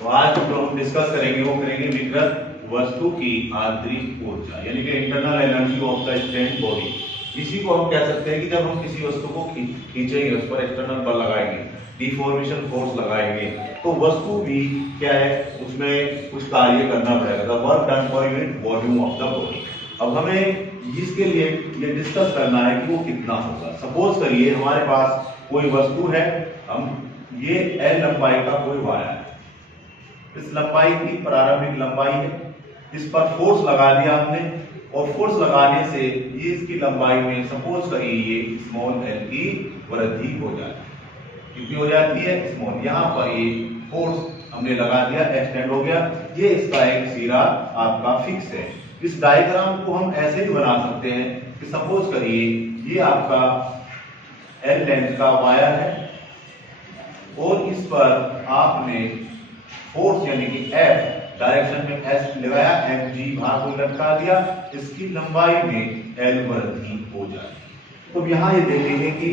तो आज जो हम डिस्कस करेंगे वो करेंगे विकृत वस्तु की आंतरिक ऊर्जा, यानी कि internal energy of the stand body. इसी को हम कह सकते हैं कि जब हम किसी वस्तु को खींचेंगे, उस पर एक्सटर्नल बल लगाएंगे, डिफॉर्मेशन फोर्स लगाएंगे, तो वस्तु भी क्या है, उसमें कुछ कार्य करना पड़ेगा। The work done per unit volume of the body. अब हमें इसके लिए ये डिस्कस करना है कि वो कितना होगा। सपोज करिए हमारे पास कोई वस्तु है, हम ये L लंबाई का कोई वायर है, इस लंबाई की प्रारंभिक लंबाई है, इस पर फोर्स लगा दिया हमने, और फोर्स लगाने से ये इसकी लंबाई में सपोज करिए ये स्मॉल l की वृद्धि हो जाती है। कितनी हो जाती है? स्मॉल। यहाँ पर ये फोर्स हमने लगा दिया, एक्सटेंड हो गया, ये इसका एक सिरा आपका फिक्स है। इस डायग्राम को हम ऐसे भी बना सकते हैं कि सपोज करिए ये आपका L लेंथ का वायर है और इस पर आपने फोर्स यानी कि F डायरेक्शन में S लगाया, mg भार को लटका दिया, इसकी लंबाई में L वृद्धि हो जाए। तो यहाँ ये देखेंगे कि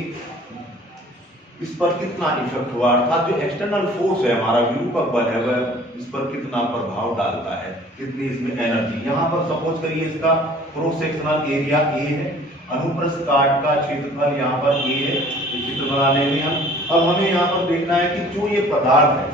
इस पर कितना इफेक्ट हुआ, अर्थात जो एक्सटर्नल फोर्स है हमारा विरूपक बल है वह इस पर कितना प्रभाव डालता है, कितनी इसमें एनर्जी। यहाँ पर सपोज करिए इसका क्रॉस सेक्शनल एरिया A है, अनुप्रस्थ काट का क्षेत्रफल यहाँ पर A है, चित्र बनाने में अब हमें यहाँ पर देखना है कि जो ये पदार्थ है,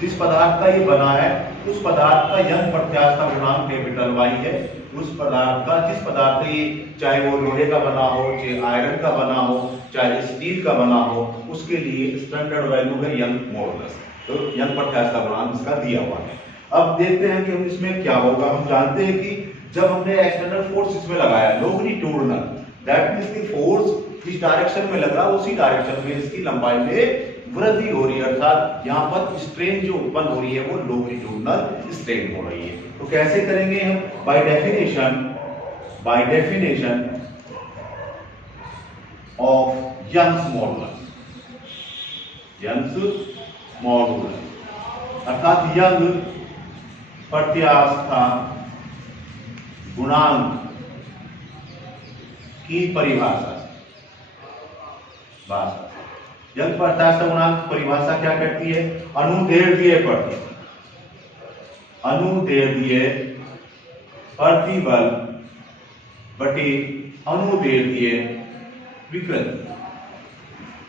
जिस पदार्थ का ये बना है, उस पदार्थ का यंग प्रत्यास्थ गुणांक कैपिटल Y है। उस पदार्थ का, जिस पदार्थ का ये, चाहे वो लोहे का बना हो, चाहे आयरन का बना हो, चाहे स्टील का बना हो, उसके लिए स्टैंडर्ड वैल्यू है यंग मॉडुलस। तो यंग प्रत्यास्थ गुणांक इसका दिया हुआ है। अब देखते हैं कि हम इसमें क्या होगा। हम जानते हैं कि जब हमने एक्सटर्नल फोर्स इसमें लगाया, longitudinal, that means the force जिस डायरेक्शन में लग रहा है उसी डायरेक्शन में इसकी लंबाई में वृद्धि हो रही है, अर्थात यहाँ पर स्ट्रेन जो उत्पन्न हो रही है वो लॉन्गिट्यूडिनल स्ट्रेन हो रही है। तो कैसे करेंगे हम? By definition of Young's modulus, अर्थात यंग प्रत्यास्थ गुणांक की परिभाषा। यंग प्रत्यास्थ गुणांक परिभाषा क्या करती है? अनुदैर्ध्य प्रतिबल बटे अनुदैर्ध्य विकृति,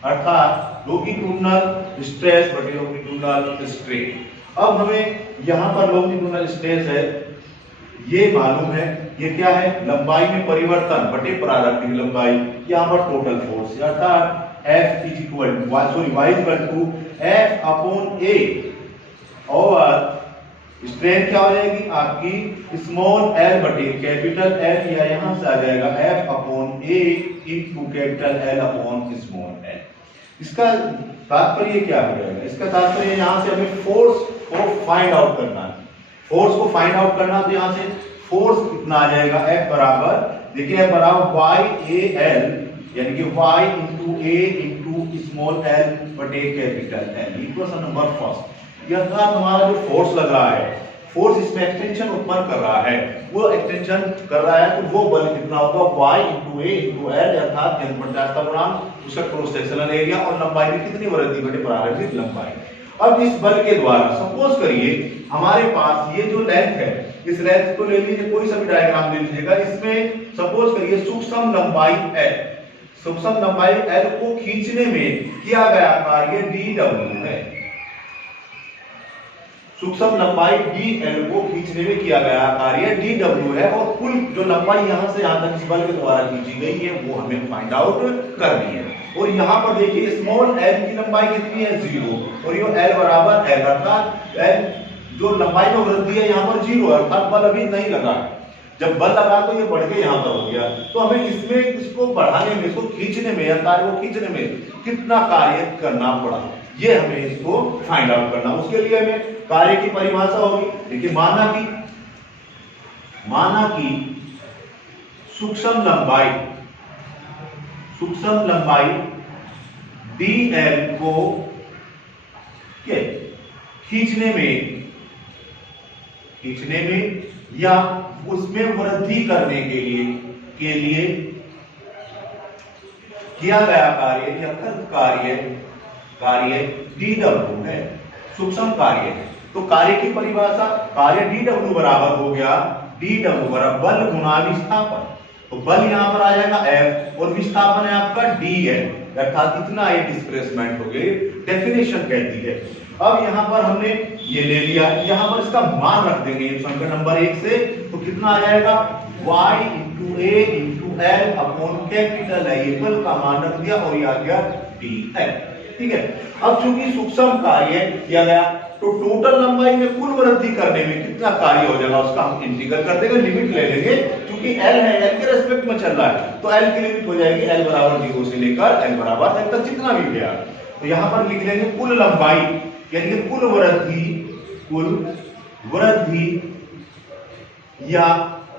अर्थात लॉन्गिट्यूडिनल स्ट्रेस बटे लॉन्गिट्यूडिनल स्ट्रेन। अब हमें यहाँ पर लॉन्गिट्यूडिनल स्ट्रेस है, ये मालूम है, ये क्या है? लंबाई में परिवर्तन बटे प्रारंभिक लंबाई। यहाँ पर टोटल फोर्स अर्थात F is equal to y equal to F upon A, और स्ट्रेन क्या हो जाएगी आपकी? स्मॉल l बटे कैपिटल L, या यहाँ से आ जाएगा F upon A into capital L upon small l। इसका तात्पर्य क्या हो जाएगा? इसका तात्पर्य यहाँ से हमें फोर्स को फाइंड आउट करना है। फोर्स को फाइंड आउट करना, तो यहाँ से फोर्स कितना आ जाएगा? F बराबर, देखिए F बराबर YAL, यानी कि Y into A into small l बटे capital L। Equation number first. यह हमारा जो फोर्स लग रहा है, फोर्स इसमें एक्सटेंशन उत्पन्न कर रहा है, वो एक्सटेंशन कर रहा है, तो वो बल कितना होगा? Y into A into L, अर्थात यंग प्रत्यास्थ गुणांक, उसका क्रॉस सेक्शनल एरिया, और लंबाई में कितनी वृद्धि बटे प्रारंभिक लंबाई। अब इस बल के द्वारा सपोज करिए हमारे पास ये जो लेंथ है, इस लेंथ को ले लीजिए, कोई सा भी डायग्राम ले लीजिएगा, इसमें सपोज करिए सूक्ष्म लंबाई L, सूक्ष्म लंबाई L को खींचने में किया गया कार्य dw है। सूक्ष्म लंबाई dl को खींचने में किया गया कार्य dw है, और कुल जो लंबाई यहां से यहां तक इस बल के द्वारा खींची गई है वो हमें फाइंड आउट करनी है। और यहाँ पर देखिए स्मॉल l की लंबाई कितनी है? 0, और ये l बराबर l, अर्थात l जो लंबाई में वृद्धि है यहाँ पर 0, अर्थात बल अभी नहीं लगा। जब बल लगा तो ये बढ़ के यहाँ पर हो गया, तो हमें इसमें इसको बढ़ाने में, इसको खींचने में, तार को खींचने में कितना कार्य करना पड़ा, ये हमें इसको फाइंड आउट करना। उसके लिए हमें कार्य की परिभाषा होगी। देखिए माना कि सूक्ष्म लंबाई dl को खींचने में या उसमें वृद्धि करने के लिए किया गया कार्य या कृत कार्य dw है। सूक्ष्म कार्य है। तो कार्य की परिभाषा, कार्य dw बराबर हो गया dw बराबर बल गुणा विस्थापन। तो बल यहाँ पर आ जाएगा F और विस्थापन है आपका dl, अर्थात इतना ये डिस्प्लेसमेंट हो गई, डेफिनेशन कहती है। अब यहाँ पर हमने ये ले लिया, यहाँ पर इसका मान रख देंगे समीकरण नंबर 1 से, तो कितना आ जाएगा y into a into L upon capital है, ये बल का मान रख दिया और ये आ गया dl। ठीक है, अब चूंकि सूक्ष्म कार्य किया गया तो टोटल लंबाई में कुल वृद्धि करने में कितना कार्य हो जाएगा उसका हम इंटीग्रल कर देंगे, लिमिट ले लेंगे। क्योंकि L है, L के रेस्पेक्ट में चल रहा है तो L की लिमिट हो जाएगी L बराबर 0 से लेकर L बराबर L तक जितना भी गया। तो यहाँ पर लिख लेंगे कुल लंबाई यानी कि कुल वृद्धि या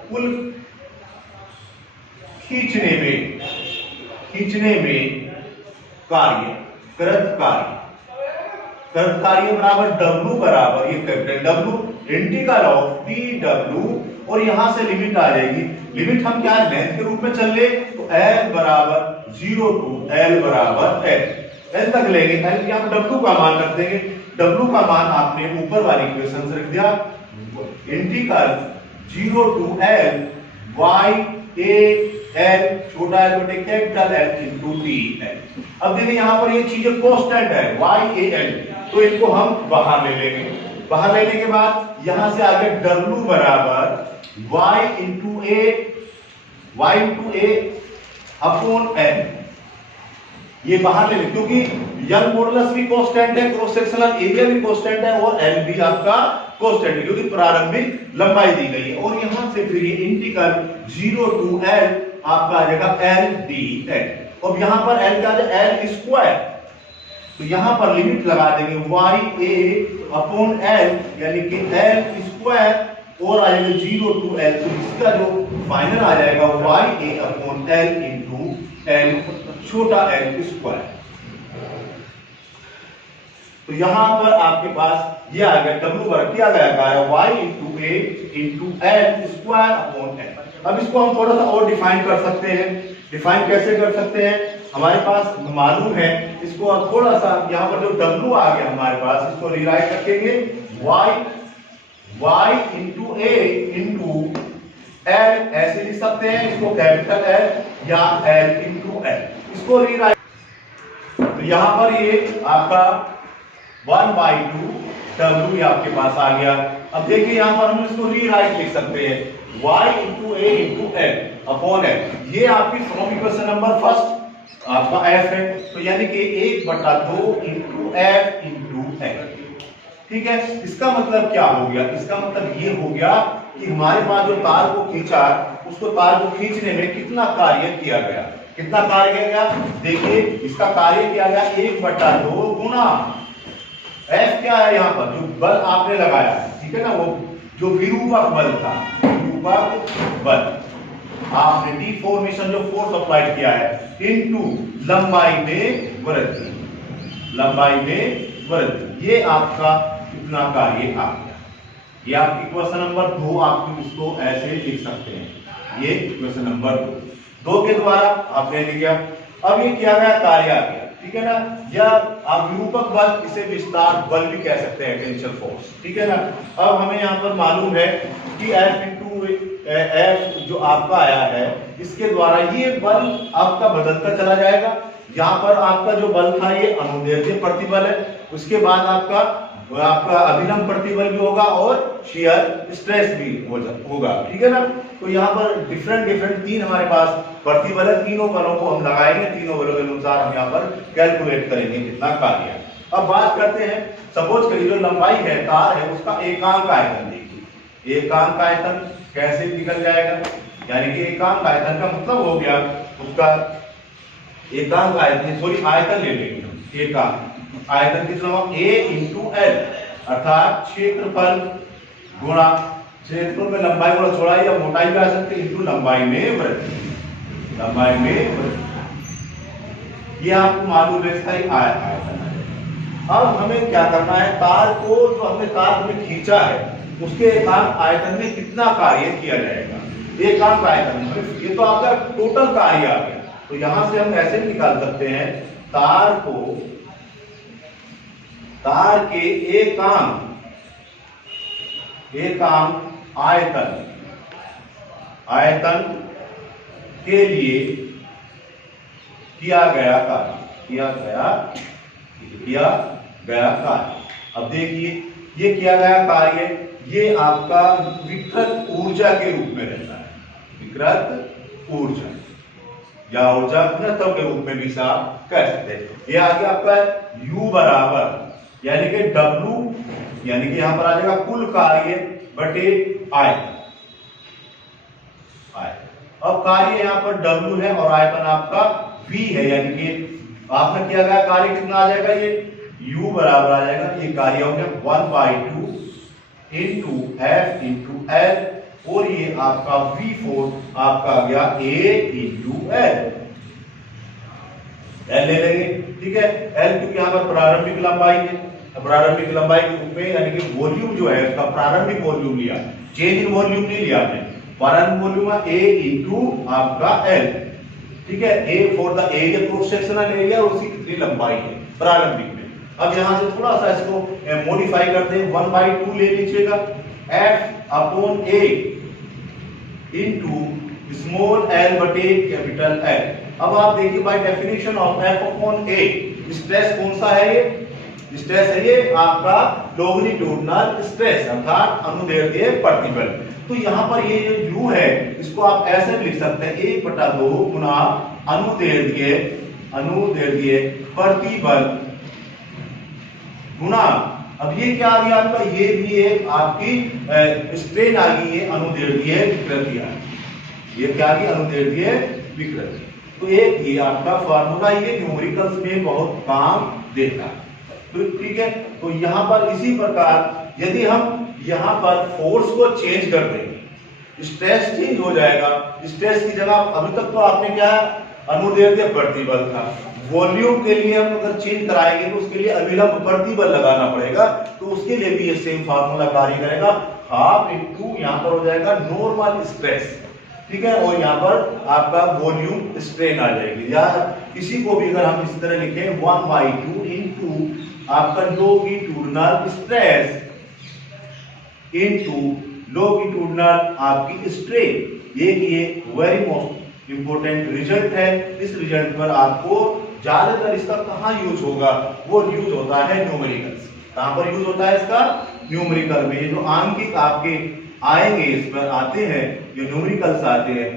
कुल खींचने में कार्य, कृत कार्य बराबर W बराबर ये capital W integral of dw और यहां से लिमिट आ जाएगी। लिमिट हम क्या लेंथ के रूप में चल ले तो L बराबर 0 टू L बराबर L तक लेंगे। L यहां W का मान रख देंगे, W का मान आपने ऊपर वाली इक्वेशन से रख दिया, integral 0 to L y a L छोटा l बटे कैपिटल L इंटू dl। अब देखिए यहाँ पर ये चीजें कांस्टेंट है y a L, तो इनको हम बाहर ले लेंगे। बाहर लेने के बाद यहां से आगे W बराबर y into a upon n, ये बाहर ले लें क्योंकि यंग मॉडुलस भी कांस्टेंट है, क्रॉस सेक्शनल एरिया भी कांस्टेंट है और L भी आपका कांस्टेंट है क्योंकि प्रारंभिक लंबाई दी गई है। और यहां से फिर ये इंटीग्रल 0 टू L आपका आ जाएगा L dl। अब यहां पर L क्या है L स्क्वायर, तो यहां पर लिमिट लगा देंगे y a अपॉन L यानी कि L स्क्वायर और आ जाएगा 0 टू L, तो इसका जो फाइनल आ जाएगा y a upon L into L छोटा l स्क्वायर। तो यहां पर आपके पास ये आ गया W बराबर किया गया y into a into L square upon L। अब इसको हम थोड़ा सा और डिफाइन कर सकते हैं। डिफाइन कैसे कर सकते हैं, हमारे पास मालूम है, इसको थोड़ा सा यहाँ पर जो W आ गया हमारे पास, इसको रिराइट रखेंगे y into a into L ऐसे लिख सकते हैं, इसको कैपिटल L या L इंटू L, इसको रीराइट। तो यहां पर ये आपका 1/2 W आपके पास आ गया। अब देखिए यहां पर हम इसको रीराइट लिख सकते हैं y into a into L upon L, ये आपकी फ्रॉम इक्वेशन नंबर फर्स्ट आपका f है, तो यानी कि 1/2 इंटू f इंटू L। ठीक है, इसका मतलब क्या हो गया, इसका मतलब ये हो गया कि हमारे पास जो तार को खींचा उसको तार को खींचने में कितना कार्य किया गया, कितना कार्य किया गया, देखिए इसका कार्य किया गया 1/2 गुना F क्या है यहाँ पर जो बल आपने लगाया, ठीक है ना, वो जो विरूपक बल था, विरूपक बल आपने डिफॉर्मेशन जो फोर्स अप्लाइड किया है इनटू लंबाई में वृद्धि, लंबाई में वृद्धि, ये आपका कितना कार्य आ गया। ये आपकी क्वेश्चन नंबर 2 आप इसको ऐसे लिख सकते हैं, ये क्वेश्चन नंबर 2 के द्वारा आपने लिखा। अब ये किया गया कार्य आ गया, ठीक है ना, या आप विरूपक बल, इसे विस्तार बल भी कह सकते हैं, टेंशन फोर्स, ठीक है ना। अब हमें यहाँ पर मालूम है कि F इंटू F जो आपका आया है, इसके द्वारा ये बल आपका बदलता चला जाएगा। यहाँ पर आपका जो बल था ये अनुदैर्ध्य प्रतिबल है, उसके बाद आपका अभिलंब प्रतिबल भी होगा और शियर स्ट्रेस भी होगा, ठीक है ना। तो यहाँ पर डिफरेंट 3 हमारे पास प्रतिबल है, तीनों बलों को हम लगाएंगे, तीनों बलों के अनुसार हम यहाँ पर कैलकुलेट करेंगे कितना कार्य है। अब बात करते हैं, सपोज करिए जो लंबाई है तार है उसका एकांक आयतन देखिए, एकांक आयतन कैसे निकल जाएगा, यानी कि एकांक आयतन का मतलब हो गया उसका एकांक आयतन, सॉरी आयतन ले लेंगे हम, एकांक आयतन कितना होगा A इंटू L, अर्थात क्षेत्रफल गुणा क्षेत्रफल में लंबाई गुणा चौड़ाई या मोटाई भी आ सकती है, इंटू लंबाई में वृद्धि, लंबाई में वृद्धि, ये आपको मालूम है इसका आयतन है। अब हमें क्या करना है, तार को जो हमने तार में खींचा है उसके एकांक आयतन में कितना कार्य किया जाएगा, एकांक आयतन, ये तो आपका टोटल कार्य आ गया। तो यहां से हम ऐसे निकाल सकते हैं, तार को तार के एकांक आयतन के लिए किया गया कार्य। अब देखिए ये किया गया कार्य ये आपका विकृत ऊर्जा के रूप में रहता है, विकृत ऊर्जा या ऊर्जा घनत्व के रूप में भी साफ कह सकते हैं। ये आगे आपका U बराबर यानी कि W यानी कि यहां पर आ जाएगा कुल कार्य बटे आयतन। अब कार्य यहाँ पर W है और आयतन आपका V है, यानी कि आपने किया गया कार्य कितना आ जाएगा, ये U बराबर आ जाएगा, ये कार्य हो गया 1/2 इंटू F इंटू L और ये आपका V4 आपका आ गया A इंटू L ले लेंगे। ठीक है, L क्योंकि यहाँ पर प्रारंभिक लंबाई है, प्रारंभिक लंबाई के रूप में यानी कि वॉल्यूम जो है उसका प्रारंभिक वॉल्यूम लिया, चेंज इन वॉल्यूम नहीं लिया आपने, प्रारंभिक वॉल्यूम A इंटू आपका L। ठीक है, A for the area cross sectional area और उसकी कितनी लंबाई है प्रारंभिक में। अब यहां से थोड़ा सा इसको मॉडिफाई करते हैं, 1/2 ले लीजिएगा F upon A into small l बटे कैपिटल L। अब आप देखिए bye definition of F upon A stress कौन सा है, ये स्ट्रेस है ये आपका लॉन्गिट्यूडिनल स्ट्रेस अर्थात अनुदैर्ध्य प्रतिबल। तो यहाँ पर ये जो U है इसको आप ऐसे लिख सकते हैं 1/2 गुना अनुदैर्ध्य प्रतिबल गुना, अब ये क्या आ गया आपका, ये भी एक आपकी स्ट्रेन आ गई है अनुदैर्ध्य विकृति आ गई, ये क्या आ गई अनुदैर्ध्य विकृति। तो एक ये आपका फार्मूला ये न्यूमेरिकल्स में बहुत काम देता है। तो ठीक है, तो यहाँ पर इसी प्रकार यदि हम यहाँ पर फोर्स को चेंज कर देंगे स्ट्रेस चेंज हो जाएगा, स्ट्रेस की जगह अभी तक तो आपने क्या अनुदैर्ध्य प्रतिबल था, वॉल्यूम के लिए हम अगर चेंज कराएंगे तो उसके लिए अविलंब प्रतिबल लगाना पड़ेगा, तो उसके लिए भी ये सेम फार्मूला कार्य करेगा, हाफ इंटू यहाँ पर हो जाएगा नॉर्मल स्ट्रेस। ठीक है, और यहाँ पर आपका वॉल्यूम स्ट्रेन आ जाएगी, या किसी को भी अगर हम इस तरह लिखें 1/2 इंटू आपका लॉन्गिट्यूडिनल स्ट्रेस इंटू लॉन्गिट्यूडिनल आपकी स्ट्रेन। ये वेरी मोस्ट इंपोर्टेंट रिजल्ट है। इस रिजल्ट पर आपको ज्यादातर इसका कहाँ यूज होगा, वो यूज होता है न्यूमेरिकल्स। कहां पर यूज होता है इसका, न्यूमेरिकल में। ये जो आंकिक आपके आएंगे इस पर आते हैं, ये न्यूमेरिकल्स आते हैं,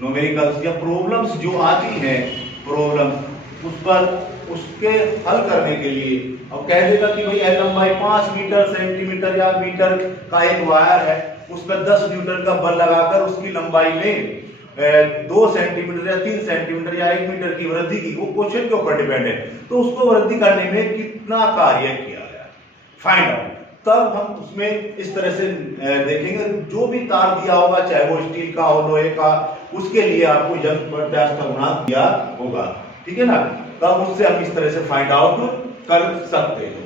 न्यूमेरिकल्स या प्रॉब्लम्स जो आती हैं प्रॉब्लम्स उस पर उसके हल करने के लिए। अब कह देगा कि भाई लंबाई 5 मीटर सेंटीमीटर या मीटर का एक वायर है, उस पर 10 न्यूटन का बल लगाकर उसकी लंबाई में 2 सेंटीमीटर या 3 सेंटीमीटर या 1 मीटर की वृद्धि की, वो क्वेश्चन के ऊपर डिपेंड है, तो उसको वृद्धि करने में कितना कार्य किया गया फाइंड आउट। तब हम उसमें इस तरह से देखेंगे, जो भी तार दिया होगा चाहे वो स्टील का हो लोहे का, उसके लिए आपको यंग प्रत्यास्थ का गुणांक दिया होगा। ठीक है ना, तब उससे हम इस तरह से फाइंड आउट कर सकते हैं।